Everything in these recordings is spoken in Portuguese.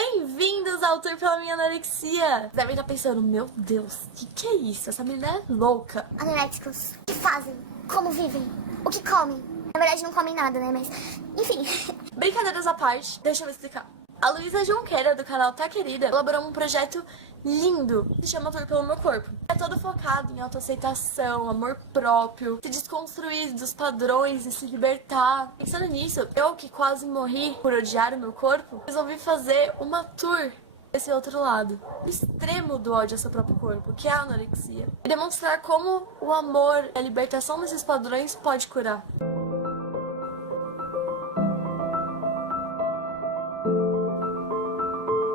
Bem-vindos ao Tour pela Minha Anorexia! Devem estar pensando, meu Deus, que é isso? Essa menina é louca. Anoréticos, o que fazem? Como vivem? O que comem? Na verdade não comem nada, né? Mas, enfim. Brincadeiras à parte, deixa eu me explicar. A Luísa Junqueira, do canal Tá Querida, elaborou um projeto lindo que se chama Tour pelo Meu Corpo. É todo focado em autoaceitação, amor próprio, se desconstruir dos padrões e se libertar. Pensando nisso, eu que quase morri por odiar o meu corpo, resolvi fazer uma tour desse outro lado, o extremo do ódio ao seu próprio corpo, que é a anorexia. E demonstrar como o amor e a libertação desses padrões pode curar.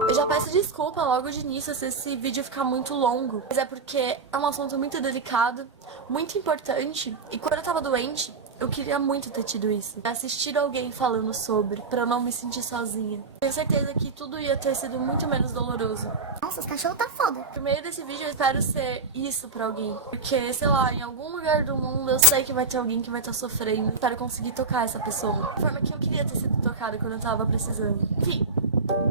Eu já peço desculpa logo de início se esse vídeo ficar muito longo, mas é porque é um assunto muito delicado, muito importante, e quando eu tava doente, eu queria muito ter tido isso. Assistir alguém falando sobre, pra eu não me sentir sozinha. Tenho certeza que tudo ia ter sido muito menos doloroso. Nossa, os cachorros tá foda. Por meio desse vídeo eu espero ser isso pra alguém. Porque, sei lá, em algum lugar do mundo eu sei que vai ter alguém que vai estar sofrendo. Eu espero conseguir tocar essa pessoa. Da forma que eu queria ter sido tocada quando eu tava precisando. Enfim,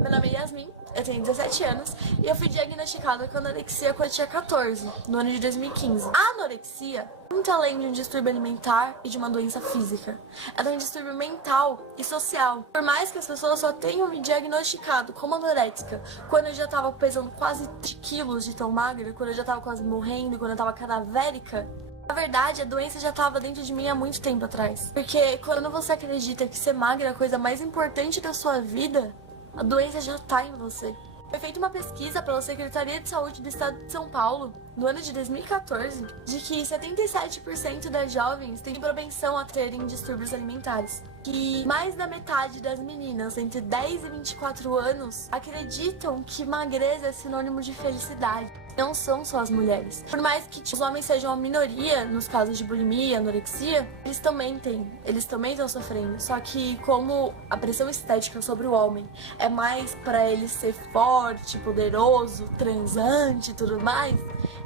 meu nome é Yasmin, eu tenho 17 anos e eu fui diagnosticada com anorexia quando eu tinha 14, no ano de 2015. A anorexia, muito além de um distúrbio alimentar e de uma doença física, ela é um distúrbio mental e social. Por mais que as pessoas só tenham me diagnosticado como anorética quando eu já tava pesando quase 3 quilos de tão magra, quando eu já tava quase morrendo, quando eu tava cadavérica, na verdade, a doença já estava dentro de mim há muito tempo atrás. Porque quando você acredita que ser magra é a coisa mais importante da sua vida, a doença já tá em você. Foi feita uma pesquisa pela Secretaria de Saúde do Estado de São Paulo, no ano de 2014, de que 77% das jovens têm propensão a terem distúrbios alimentares. Que mais da metade das meninas entre 10 e 24 anos acreditam que magreza é sinônimo de felicidade. Não são só as mulheres. Por mais que os homens sejam a minoria nos casos de bulimia, anorexia, eles também estão sofrendo. Só que como a pressão estética sobre o homem é mais pra ele ser forte, poderoso, transante e tudo mais,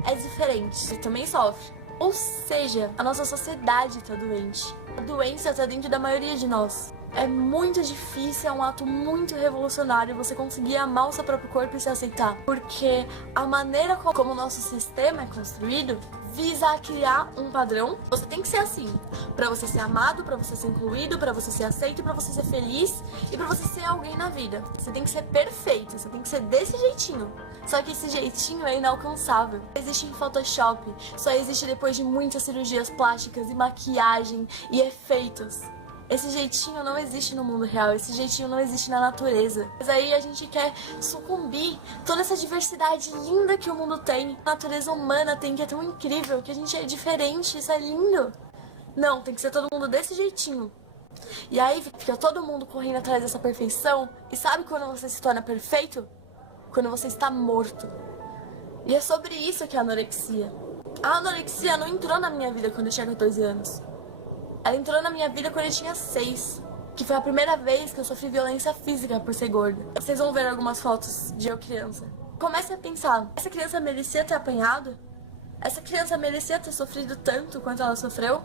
é diferente. Ele também sofre. Ou seja, a nossa sociedade tá doente. A doença tá dentro da maioria de nós. É muito difícil, é um ato muito revolucionário você conseguir amar o seu próprio corpo e se aceitar. Porque a maneira como o nosso sistema é construído visa criar um padrão. Você tem que ser assim, pra você ser amado, pra você ser incluído, pra você ser aceito, pra você ser feliz e pra você ser alguém na vida. Você tem que ser perfeito, você tem que ser desse jeitinho. Só que esse jeitinho é inalcançável. Só existe em Photoshop, só existe depois de muitas cirurgias plásticas e maquiagem e efeitos. Esse jeitinho não existe no mundo real, esse jeitinho não existe na natureza. Mas aí a gente quer sucumbir toda essa diversidade linda que o mundo tem, a natureza humana tem, que é tão incrível, que a gente é diferente, isso é lindo. Não, tem que ser todo mundo desse jeitinho. E aí fica todo mundo correndo atrás dessa perfeição, e sabe quando você se torna perfeito? Quando você está morto. E é sobre isso que é a anorexia. A anorexia não entrou na minha vida quando eu tinha 14 anos. Ela entrou na minha vida quando eu tinha 6, que foi a primeira vez que eu sofri violência física por ser gorda. Vocês vão ver algumas fotos de eu criança. Comece a pensar, essa criança merecia ter apanhado? Essa criança merecia ter sofrido tanto quanto ela sofreu?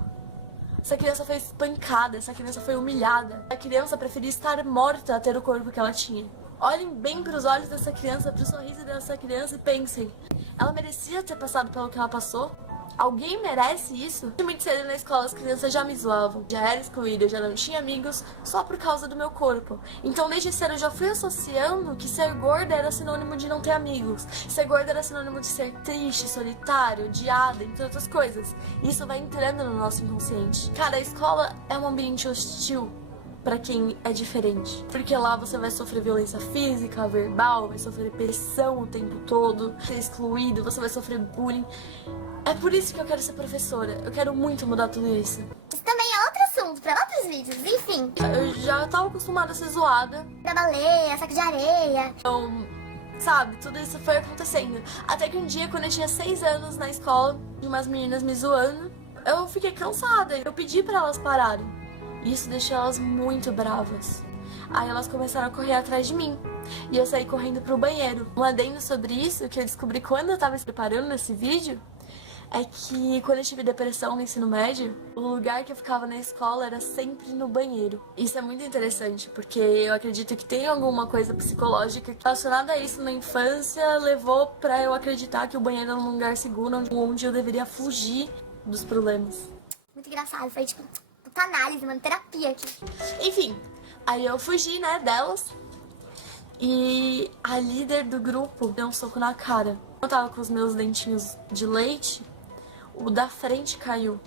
Essa criança foi espancada, essa criança foi humilhada. A criança preferia estar morta a ter o corpo que ela tinha. Olhem bem para os olhos dessa criança, para o sorriso dessa criança e pensem, ela merecia ter passado pelo que ela passou? Alguém merece isso? Muito cedo na escola as crianças já me zoavam, já era excluída, já não tinha amigos só por causa do meu corpo. Então desde cedo eu já fui associando que ser gorda era sinônimo de não ter amigos. Ser gorda era sinônimo de ser triste, solitário, odiada, entre outras coisas. Isso vai entrando no nosso inconsciente. Cara, a escola é um ambiente hostil pra quem é diferente. Porque lá você vai sofrer violência física, verbal, vai sofrer pressão o tempo todo, ser excluído, você vai sofrer bullying. É por isso que eu quero ser professora. Eu quero muito mudar tudo isso. Isso também é outro assunto, pra outros vídeos, enfim. Eu já tava acostumada a ser zoada. Da baleia, saco de areia. Então, sabe, tudo isso foi acontecendo. Até que um dia, quando eu tinha 6 anos na escola, e umas meninas me zoando, eu fiquei cansada. Eu pedi pra elas pararem. Isso deixou elas muito bravas. Aí elas começaram a correr atrás de mim. E eu saí correndo pro banheiro. Um adendo sobre isso, que eu descobri quando eu tava se preparando nesse vídeo, é que quando eu tive depressão no ensino médio, o lugar que eu ficava na escola era sempre no banheiro. Isso é muito interessante, porque eu acredito que tem alguma coisa psicológica relacionada a isso na infância, levou pra eu acreditar que o banheiro era um lugar seguro onde eu deveria fugir dos problemas. Muito engraçado, foi tipo, puta análise, mano, terapia aqui. Enfim, aí eu fugi, né, delas. E a líder do grupo deu um soco na cara. Eu tava com os meus dentinhos de leite, o da frente caiu.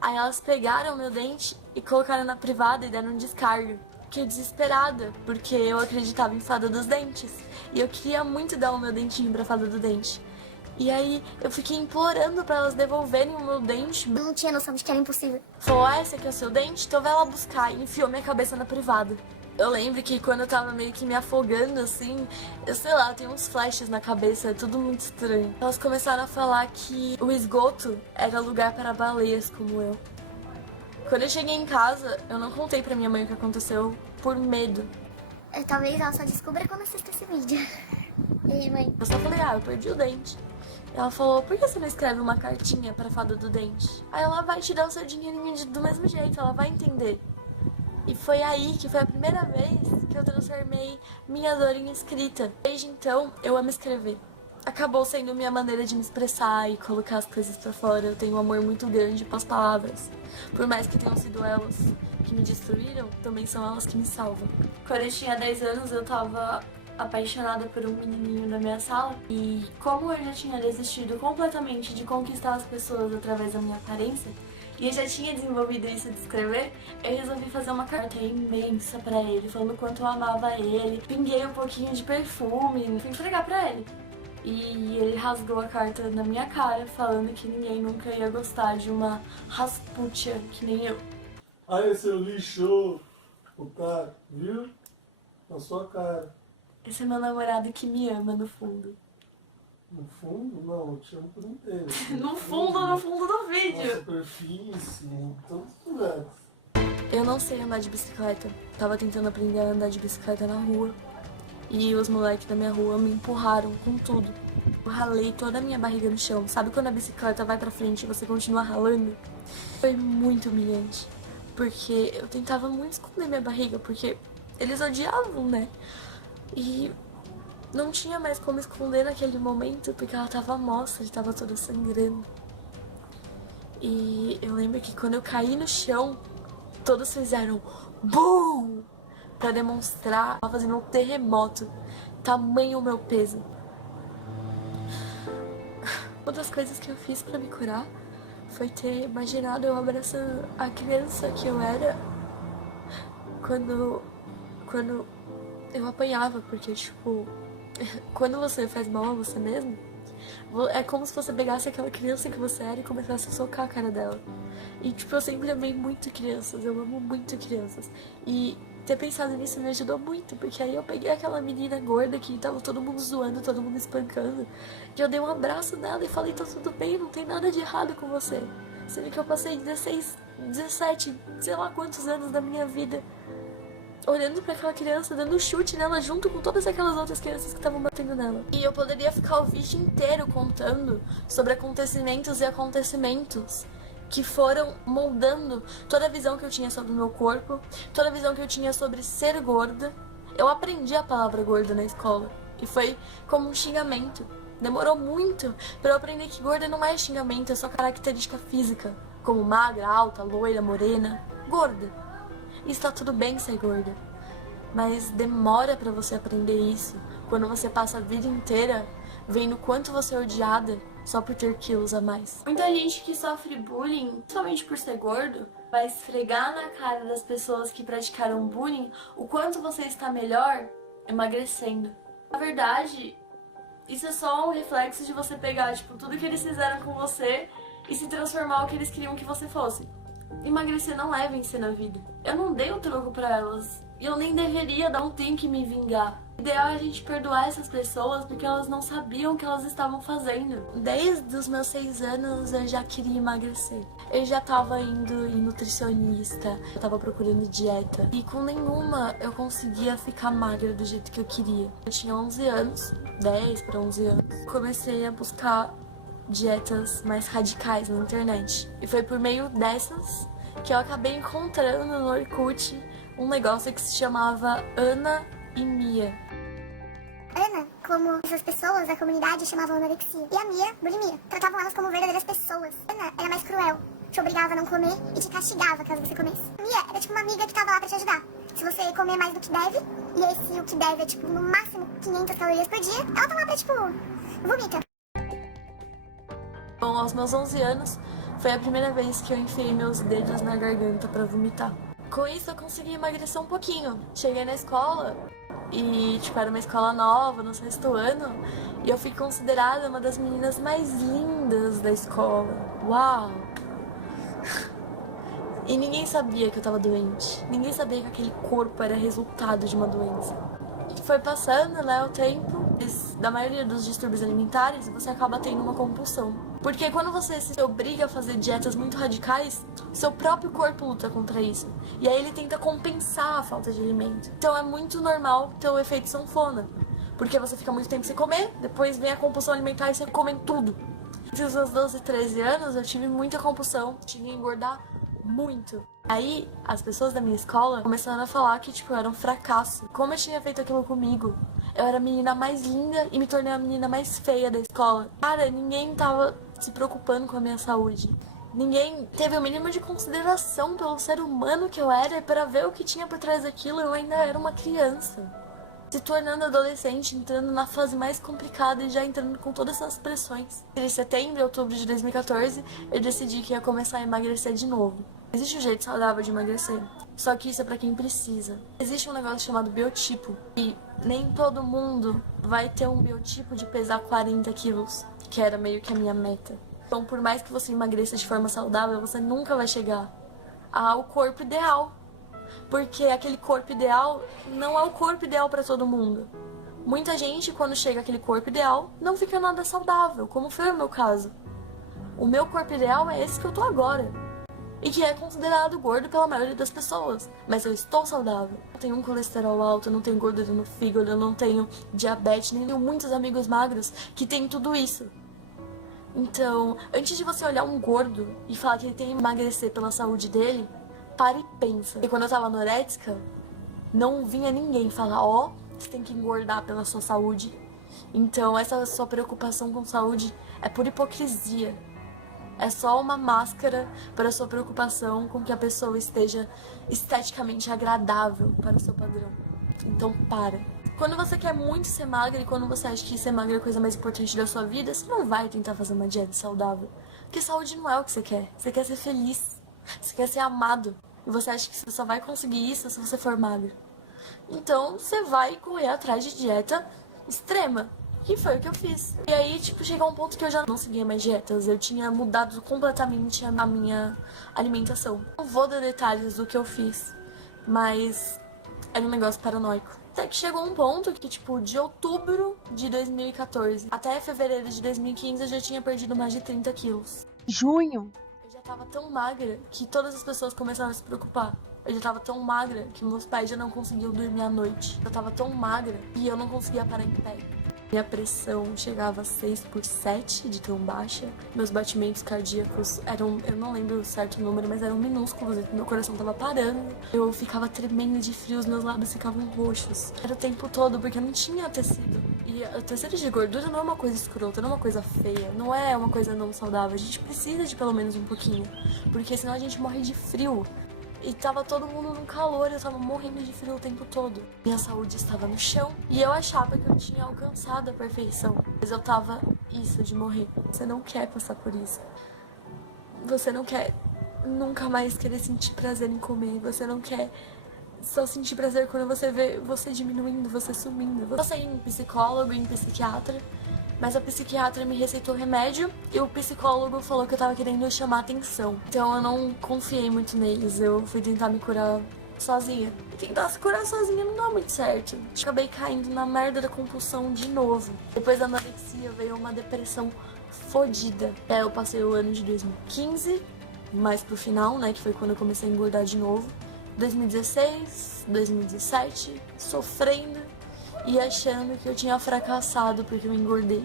Aí elas pegaram meu dente e colocaram na privada e deram um descargo. Fiquei desesperada, porque eu acreditava em fada dos dentes. E eu queria muito dar o meu dentinho pra fada do dente. E aí eu fiquei implorando pra elas devolverem o meu dente. Eu não tinha noção de que era impossível. Falou, esse aqui é o seu dente? Então vai lá buscar. E enfiou minha cabeça na privada. Eu lembro que quando eu tava meio que me afogando, assim, eu sei lá, eu tenho uns flashes na cabeça, é tudo muito estranho. Elas começaram a falar que o esgoto era lugar para baleias como eu. Quando eu cheguei em casa, eu não contei pra minha mãe o que aconteceu por medo. Talvez ela só descubra quando assista esse vídeo. E aí, mãe? Eu só falei, eu perdi o dente. Ela falou, por que você não escreve uma cartinha pra fada do dente? Aí ela vai te dar o seu dinheirinho do mesmo jeito, ela vai entender. E foi aí que foi a primeira vez que eu transformei minha dor em escrita. Desde então, eu amo escrever. Acabou sendo minha maneira de me expressar e colocar as coisas pra fora. Eu tenho um amor muito grande pelas palavras. Por mais que tenham sido elas que me destruíram, também são elas que me salvam. Quando eu tinha 10 anos, eu tava apaixonada por um menininho da minha sala. E como eu já tinha desistido completamente de conquistar as pessoas através da minha aparência, e eu já tinha desenvolvido isso de escrever, eu resolvi fazer uma carta imensa pra ele, falando o quanto eu amava ele. Pinguei um pouquinho de perfume, fui entregar pra ele. E ele rasgou a carta na minha cara, falando que ninguém nunca ia gostar de uma Rasputia que nem eu. Aí, seu lixo, otário, viu? Na sua cara. Esse é meu namorado que me ama no fundo. No fundo? Não, eu te amo por inteiro. No fundo do Na vídeo! superfície, em todos os lugares. Eu não sei andar de bicicleta. Tava tentando aprender a andar de bicicleta na rua. E os moleques da minha rua me empurraram com tudo. Eu ralei toda a minha barriga no chão. Sabe quando a bicicleta vai pra frente e você continua ralando? Foi muito humilhante. Porque eu tentava muito esconder minha barriga, porque eles odiavam, né? E não tinha mais como esconder naquele momento, porque ela tava mostra, tava toda sangrando. E eu lembro que quando eu caí no chão, todos fizeram BUM! Pra demonstrar, tava fazendo um terremoto, tamanho o meu peso. Uma das coisas que eu fiz pra me curar foi ter imaginado eu abraçando a criança que eu era quando eu apanhava, porque, tipo, quando você faz mal a você mesmo, é como se você pegasse aquela criança que você era e começasse a socar a cara dela. E, tipo, eu sempre amei muito crianças, eu amo muito crianças. E ter pensado nisso me ajudou muito, porque aí eu peguei aquela menina gorda que tava todo mundo zoando, todo mundo espancando, e eu dei um abraço nela e falei, tá tudo bem, não tem nada de errado com você. Sendo que eu passei 16, 17, sei lá quantos anos da minha vida olhando pra aquela criança, dando um chute nela junto com todas aquelas outras crianças que estavam batendo nela. E eu poderia ficar o vídeo inteiro contando sobre acontecimentos e acontecimentos que foram moldando toda a visão que eu tinha sobre o meu corpo, toda a visão que eu tinha sobre ser gorda. Eu aprendi a palavra gorda na escola e foi como um xingamento. Demorou muito pra eu aprender que gorda não é xingamento, é só característica física, como magra, alta, loira, morena. Gorda. E está tudo bem ser gorda, mas demora pra você aprender isso quando você passa a vida inteira vendo quanto você é odiada só por ter quilos a mais. Muita gente que sofre bullying, somente por ser gordo, vai esfregar na cara das pessoas que praticaram bullying o quanto você está melhor emagrecendo. Na verdade, isso é só um reflexo de você pegar, tipo, tudo que eles fizeram com você e se transformar o que eles queriam que você fosse. Emagrecer não é vencer na vida. Eu não dei o troco pra elas. E eu nem deveria, não tenho que me vingar. O ideal é a gente perdoar essas pessoas porque elas não sabiam o que elas estavam fazendo. Desde os meus 6 anos eu já queria emagrecer. Eu já tava indo em nutricionista, eu tava procurando dieta. E com nenhuma eu conseguia ficar magra do jeito que eu queria. Eu tinha 11 anos, 10 para 11 anos. Comecei a buscar dietas mais radicais na internet. E foi por meio dessas que eu acabei encontrando no Orkut um negócio que se chamava Ana e Mia. Ana, como essas pessoas da comunidade chamavam anorexia, e a Mia, bulimia. Tratavam elas como verdadeiras pessoas. Ana era mais cruel, te obrigava a não comer e te castigava caso você comesse. A Mia era tipo uma amiga que tava lá pra te ajudar. Se você comer mais do que deve, e esse o que deve é tipo no máximo 500 calorias por dia, ela tá lá pra tipo, vomita. Bom, aos meus 11 anos, foi a primeira vez que eu enfiei meus dedos na garganta pra vomitar. Com isso, eu consegui emagrecer um pouquinho. Cheguei na escola e, tipo, era uma escola nova, no 6º ano, e eu fui considerada uma das meninas mais lindas da escola. Uau! E ninguém sabia que eu tava doente. Ninguém sabia que aquele corpo era resultado de uma doença. Foi passando, né, o tempo da maioria dos distúrbios alimentares, você acaba tendo uma compulsão. Porque quando você se obriga a fazer dietas muito radicais, seu próprio corpo luta contra isso. E aí ele tenta compensar a falta de alimento. Então é muito normal ter o efeito sanfona. Porque você fica muito tempo sem comer, depois vem a compulsão alimentar e você come tudo. Entre os meus 12 e 13 anos, eu tive muita compulsão, tinha que engordar muito. Aí, as pessoas da minha escola começaram a falar que, tipo, eu era um fracasso. Como eu tinha feito aquilo comigo? Eu era a menina mais linda e me tornei a menina mais feia da escola. Cara, ninguém tava se preocupando com a minha saúde. Ninguém teve o mínimo de consideração pelo ser humano que eu era e para ver o que tinha por trás daquilo. Eu ainda era uma criança. Se tornando adolescente, entrando na fase mais complicada e já entrando com todas essas pressões. Em setembro e outubro de 2014, eu decidi que ia começar a emagrecer de novo. Existe um jeito saudável de emagrecer, só que isso é pra quem precisa. Existe um negócio chamado biotipo, e nem todo mundo vai ter um biotipo de pesar 40 quilos, que era meio que a minha meta. Então, por mais que você emagreça de forma saudável, você nunca vai chegar ao corpo ideal. Porque aquele corpo ideal não é o corpo ideal pra todo mundo. Muita gente, quando chega aquele corpo ideal, não fica nada saudável, como foi o meu caso. O meu corpo ideal é esse que eu tô agora. E que é considerado gordo pela maioria das pessoas. Mas eu estou saudável. Eu tenho um colesterol alto, eu não tenho gordura no fígado, eu não tenho diabetes, nem tenho muitos amigos magros que têm tudo isso. Então, antes de você olhar um gordo e falar que ele tem que emagrecer pela saúde dele, para e pensa. E quando eu tava anorética, não vinha ninguém falar, ó, você tem que engordar pela sua saúde. Então, essa sua preocupação com saúde é por hipocrisia. É só uma máscara para a sua preocupação com que a pessoa esteja esteticamente agradável para o seu padrão. Então para. Quando você quer muito ser magra e quando você acha que ser magra é a coisa mais importante da sua vida, você não vai tentar fazer uma dieta saudável. Porque saúde não é o que você quer. Você quer ser feliz. Você quer ser amado. E você acha que você só vai conseguir isso se você for magro. Então você vai correr atrás de dieta extrema. Que foi o que eu fiz. E aí, tipo, chegou um ponto que eu já não seguia mais dietas. Eu tinha mudado completamente a minha alimentação. Não vou dar detalhes do que eu fiz, mas era um negócio paranoico. Até que chegou um ponto que, tipo, de outubro de 2014 até fevereiro de 2015 eu já tinha perdido mais de 30 quilos. Junho. Eu já tava tão magra que todas as pessoas começaram a se preocupar. Eu já tava tão magra que meus pais já não conseguiam dormir à noite. Eu tava tão magra e eu não conseguia parar em pé. Minha pressão chegava a 6/7 de tão baixa. Meus batimentos cardíacos eram, eu não lembro o certo número, mas eram minúsculos. Meu coração tava parando. Eu ficava tremendo de frio, os meus lábios ficavam roxos. Era o tempo todo, porque eu não tinha tecido. E o tecido de gordura não é uma coisa escrota, não é uma coisa feia, não é uma coisa não saudável. A gente precisa de pelo menos um pouquinho, porque senão a gente morre de frio. E tava todo mundo no calor, eu tava morrendo de frio o tempo todo. Minha saúde estava no chão e eu achava que eu tinha alcançado a perfeição. Mas eu tava isso de morrer. Você não quer passar por isso. Você não quer nunca mais querer sentir prazer em comer. Você não quer só sentir prazer quando você vê você diminuindo, você sumindo. Eu passei em psicólogo e em psiquiatra. Mas a psiquiatra me receitou remédio e o psicólogo falou que eu tava querendo chamar atenção. Então eu não confiei muito neles, eu fui tentar me curar sozinha. E tentar se curar sozinha não dá muito certo. Acabei caindo na merda da compulsão de novo. Depois da anorexia veio uma depressão fodida. Aí eu passei o ano de 2015, mais pro final, né, que foi quando eu comecei a engordar de novo. 2016, 2017, sofrendo e achando que eu tinha fracassado porque eu engordei.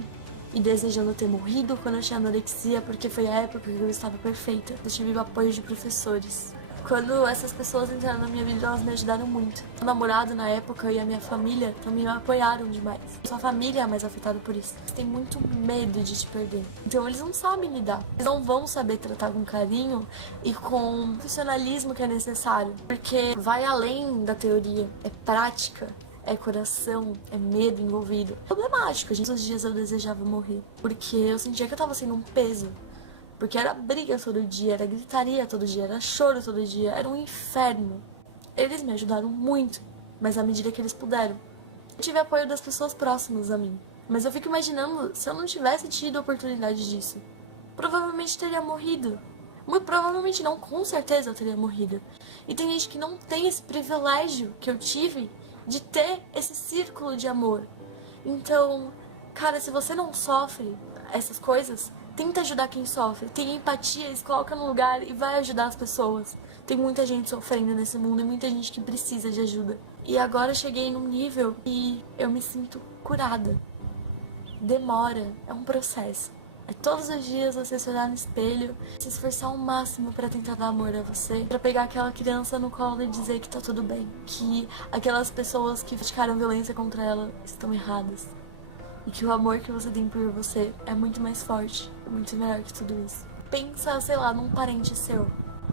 e desejando ter morrido quando eu tinha anorexia, porque foi a época que eu estava perfeita. Eu tive o apoio de professores. Quando essas pessoas entraram na minha vida, elas me ajudaram muito. Meu namorado na época e a minha família também me apoiaram demais. Sua família é mais afetada por isso. Eles têm muito medo de te perder. Então eles não sabem lidar. Eles não vão saber tratar com carinho e com o profissionalismo que é necessário. Porque vai além da teoria. É prática. É coração, é medo envolvido. É problemático. Todos os dias eu desejava morrer. Porque eu sentia que eu tava sendo um peso. Porque era briga todo dia, era gritaria todo dia, era choro todo dia, era um inferno. Eles me ajudaram muito, mas à medida que eles puderam. Eu tive apoio das pessoas próximas a mim. Mas eu fico imaginando, se eu não tivesse tido a oportunidade disso, provavelmente teria morrido. Muito provavelmente não, com certeza eu teria morrido. E tem gente que não tem esse privilégio que eu tive de ter esse círculo de amor. Então, cara, se você não sofre essas coisas, tenta ajudar quem sofre. Tem empatia, se coloca no lugar e vai ajudar as pessoas. Tem muita gente sofrendo nesse mundo e muita gente que precisa de ajuda. E agora eu cheguei num nível e eu me sinto curada. Demora, é um processo. É todos os dias você se olhar no espelho, se esforçar ao máximo pra tentar dar amor a você, pra pegar aquela criança no colo e dizer que tá tudo bem, que aquelas pessoas que praticaram violência contra ela estão erradas. E que o amor que você tem por você é muito mais forte, é muito melhor que tudo isso. Pensa, sei lá, num parente seu.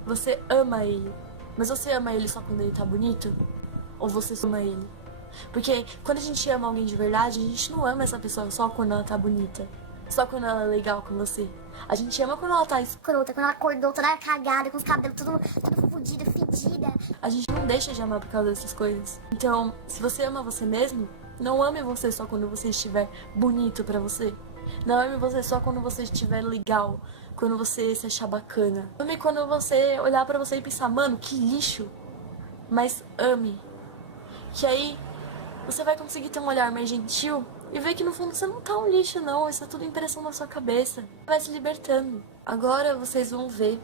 Você ama ele, mas você ama ele só quando ele tá bonito? Ou você ama ele? Porque quando a gente ama alguém de verdade, a gente não ama essa pessoa só quando ela tá bonita. Só quando ela é legal com você. A gente ama quando ela tá escrota, quando ela acordou toda cagada, com os cabelos tudo fudido, fedida. A gente não deixa de amar por causa dessas coisas. Então, se você ama você mesmo, não ame você só quando você estiver bonito pra você. Não ame você só quando você estiver legal, quando você se achar bacana. Ame quando você olhar pra você e pensar, mano, que lixo. Mas ame. Que aí você vai conseguir ter um olhar mais gentil e ver que no fundo você não tá um lixo não, isso é tudo impressão na sua cabeça. Vai se libertando. Agora vocês vão ver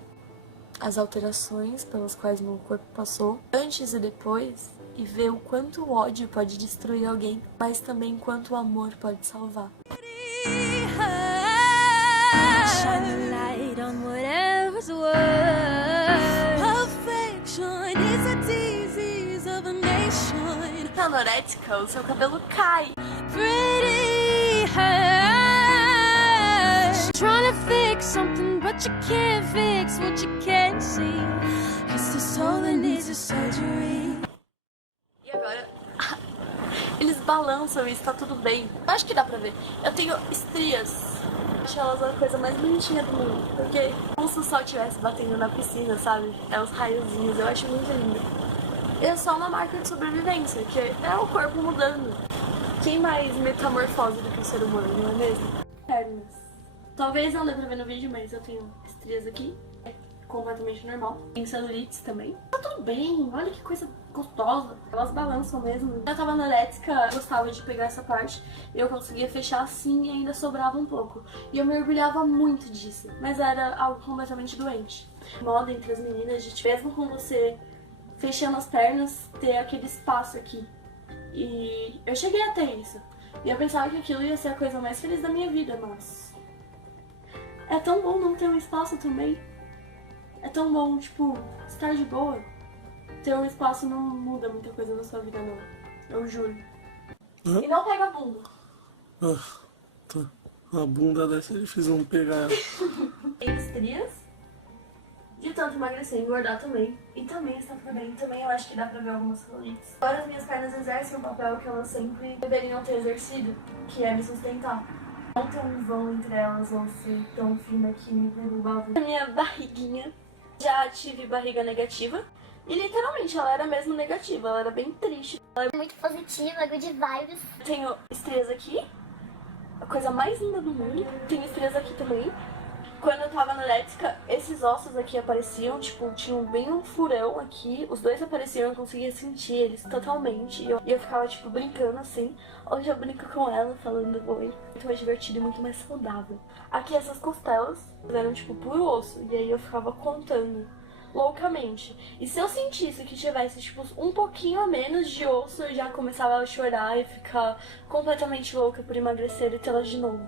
as alterações pelas quais meu corpo passou, antes e depois, e ver o quanto o ódio pode destruir alguém, mas também quanto o amor pode salvar. Shine a light on whatever's worse. Perfection is a disease of a nation. Na anorética, o seu cabelo cai. Pretty hurt. Trying to fix something, but you can't fix what you can't see. It's the soul that needs a surgery. E agora, eles balançam e está tudo bem. Eu acho que dá pra ver. Eu tenho estrias. Acho elas a coisa mais bonitinha do mundo. Porque como se o sol estivesse batendo na piscina, sabe? É os raiozinhos, eu acho muito lindo. E é só uma marca de sobrevivência, que é o corpo mudando. Quem mais metamorfose do que o ser humano, não é mesmo? Pernas. Talvez não dê pra ver no vídeo, mas eu tenho estrias aqui. É completamente normal. Tem celulites também. Tá tudo bem, olha que coisa gostosa. Elas balançam mesmo. Eu tava anorética, eu gostava de pegar essa parte. Eu conseguia fechar assim e ainda sobrava um pouco. E eu me orgulhava muito disso. Mas era algo completamente doente. Moda entre as meninas, de mesmo com você fechando as pernas, ter aquele espaço aqui. E eu cheguei a ter isso. E eu pensava que aquilo ia ser a coisa mais feliz da minha vida, mas é tão bom não ter um espaço também. É tão bom, tipo, estar de boa. Ter um espaço não muda muita coisa na sua vida, não. Eu juro. E não pega a bunda. Tá. A bunda dessa é difícil não pegar ela. Tem estrias. De tanto emagrecer e engordar também. E também está tudo bem. Também eu acho que dá pra ver algumas celulites. Agora as minhas pernas exercem um papel que elas sempre deveriam ter exercido, que é me sustentar. Não ter um vão entre elas ou ser tão fina que me derrubava. A minha barriguinha. Já tive barriga negativa. E literalmente ela era mesmo negativa. Ela era bem triste. Ela era Muito positiva, good vibes. Eu tenho estrias aqui. A coisa mais linda do mundo. Tenho estrias aqui também. Quando eu tava anorética, esses ossos aqui apareciam, tipo, tinham bem um furão aqui. Os dois apareciam, eu conseguia sentir eles totalmente. E eu ficava, tipo, brincando assim. Hoje eu brinco com ela, falando oi. Muito mais divertido e muito mais saudável. Aqui essas costelas eram, tipo, puro osso. E aí eu ficava contando loucamente. E se eu sentisse que tivesse, tipo, um pouquinho a menos de osso, eu já começava a chorar e ficar completamente louca por emagrecer e tê-las de novo.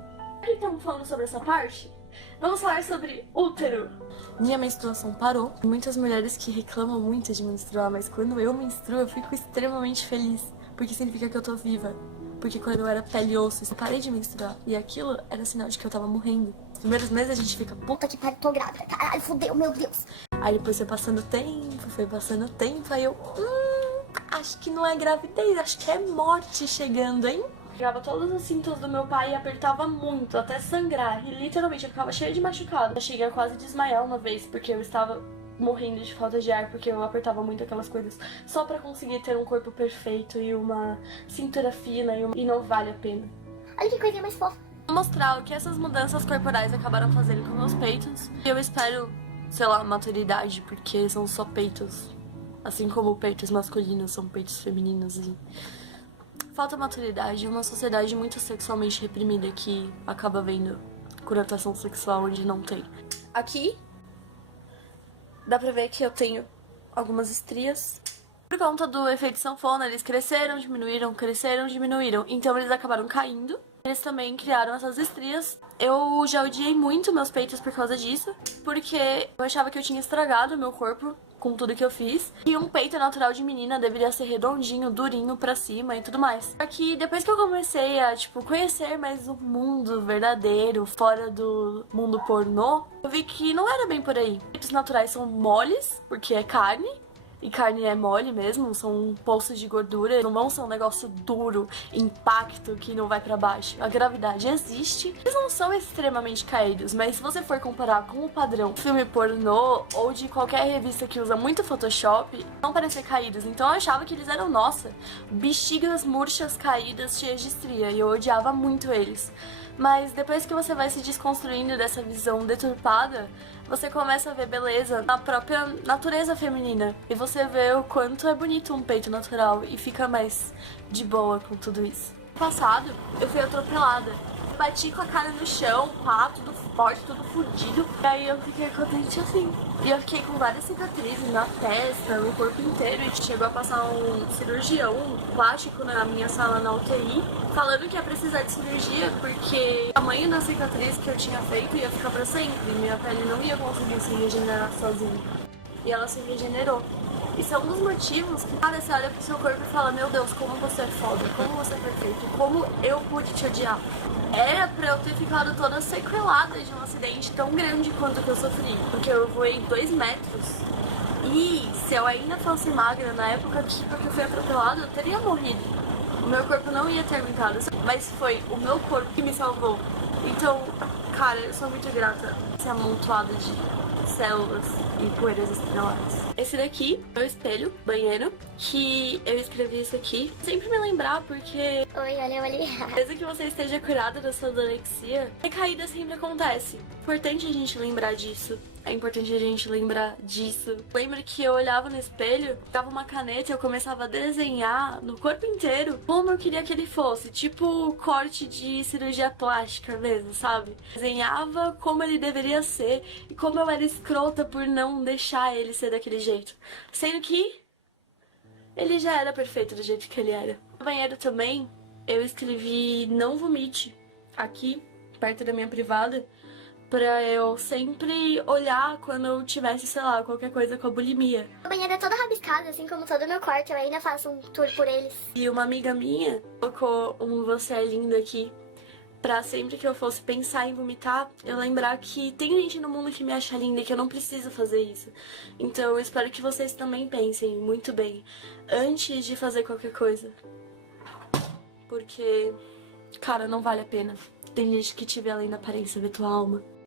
que estamos falando sobre essa parte? Vamos falar sobre útero. Minha menstruação parou. Muitas mulheres que reclamam muito de menstruar, mas quando eu menstruo eu fico extremamente feliz, porque significa que eu tô viva. Porque quando eu era pele e osso, eu parei de menstruar. E aquilo era sinal de que eu tava morrendo. Nos primeiros meses a gente fica, Puta que pariu, tô grávida. Caralho, fudeu, meu Deus. aí depois foi passando tempo, aí eu, acho que não é gravidez, acho que é morte chegando, hein? Pegava todos os sintomas do meu pai e apertava muito, até sangrar. E literalmente eu ficava cheia de machucado. Eu cheguei a quase desmaiar uma vez, porque eu estava morrendo de falta de ar, porque eu apertava muito aquelas coisas só pra conseguir ter um corpo perfeito e uma cintura fina e não vale a pena. Olha que coisinha mais fofa. Vou mostrar o que essas mudanças corporais acabaram fazendo com meus peitos. E eu espero, sei lá, maturidade, porque são só peitos. Assim como peitos masculinos são peitos femininos. E falta maturidade. Uma sociedade muito sexualmente reprimida que acaba vendo conotação sexual onde não tem. Aqui dá pra ver que eu tenho algumas estrias. Por conta do efeito sanfona, eles cresceram, diminuíram. Então eles acabaram caindo. Eles também criaram essas estrias. Eu já odiei muito meus peitos por causa disso, porque eu achava que eu tinha estragado o meu corpo com tudo que eu fiz. E um peito natural de menina deveria ser redondinho, durinho pra cima e tudo mais. Só que depois que eu comecei a, conhecer mais o mundo verdadeiro, fora do mundo pornô, eu vi que não era bem por aí. Peitos naturais são moles, porque é carne. E carne é mole mesmo, são poços de gordura, não vão ser um negócio duro, impacto, que não vai pra baixo. A gravidade existe, eles não são extremamente caídos, mas se você for comparar com o padrão filme pornô ou de qualquer revista que usa muito Photoshop, vão parecer caídos. Então eu achava que eles eram, nossa, bexigas murchas caídas cheias de estria, e eu odiava muito eles. Mas depois que você vai se desconstruindo dessa visão deturpada, você começa a ver beleza na própria natureza feminina. E você vê o quanto é bonito um peito natural e fica mais de boa com tudo isso. No passado, eu fui atropelada. Bati com a cara no chão, pá, tudo forte, tudo fudido. E aí eu fiquei com o dente assim. E eu fiquei com várias cicatrizes na testa, no corpo inteiro. E chegou a passar um cirurgião plástico na minha sala na UTI, falando que ia precisar de cirurgia porque o tamanho da cicatriz que eu tinha feito ia ficar pra sempre. Minha pele não ia conseguir se regenerar sozinha. E ela se regenerou. Isso é um dos motivos que, cara, você olha pro seu corpo e fala, meu Deus, como você é foda, como você é perfeito, como eu pude te odiar. Era pra eu ter ficado toda sequelada de um acidente tão grande quanto que eu sofri, porque eu voei 2 metros. E se eu ainda fosse magra na época que eu fui atropelada, eu teria morrido. O meu corpo não ia ter aguentado, mas foi o meu corpo que me salvou. Então, cara, eu sou muito grata a esse amontoado de células e poeiras estreladas. Esse daqui é o espelho, banheiro, que eu escrevi isso aqui. Sempre me lembrar, porque Oi, olha eu ali. mesmo que você esteja curada da sua anorexia, recaída sempre acontece. É importante a gente lembrar disso. É importante a gente lembrar disso. Lembro que eu olhava no espelho, dava uma caneta e eu começava a desenhar no corpo inteiro como eu queria que ele fosse. Tipo corte de cirurgia plástica mesmo, sabe? Desenhava como ele deveria ser e como eu era escrota por não deixar ele ser daquele jeito. Sendo que ele já era perfeito do jeito que ele era. No banheiro também, eu escrevi não vomite aqui, perto da minha privada, pra eu sempre olhar quando eu tivesse, sei lá, qualquer coisa com a bulimia. O banheiro é todo rabiscado, assim como todo o meu quarto. Eu ainda faço um tour por eles. E uma amiga minha colocou um Você é Linda aqui, pra sempre que eu fosse pensar em vomitar, eu lembrar que tem gente no mundo que me acha linda e que eu não preciso fazer isso. Então eu espero que vocês também pensem muito bem antes de fazer qualquer coisa. Porque, cara, não vale a pena. Tem gente que te vê além da aparência, vê tua alma.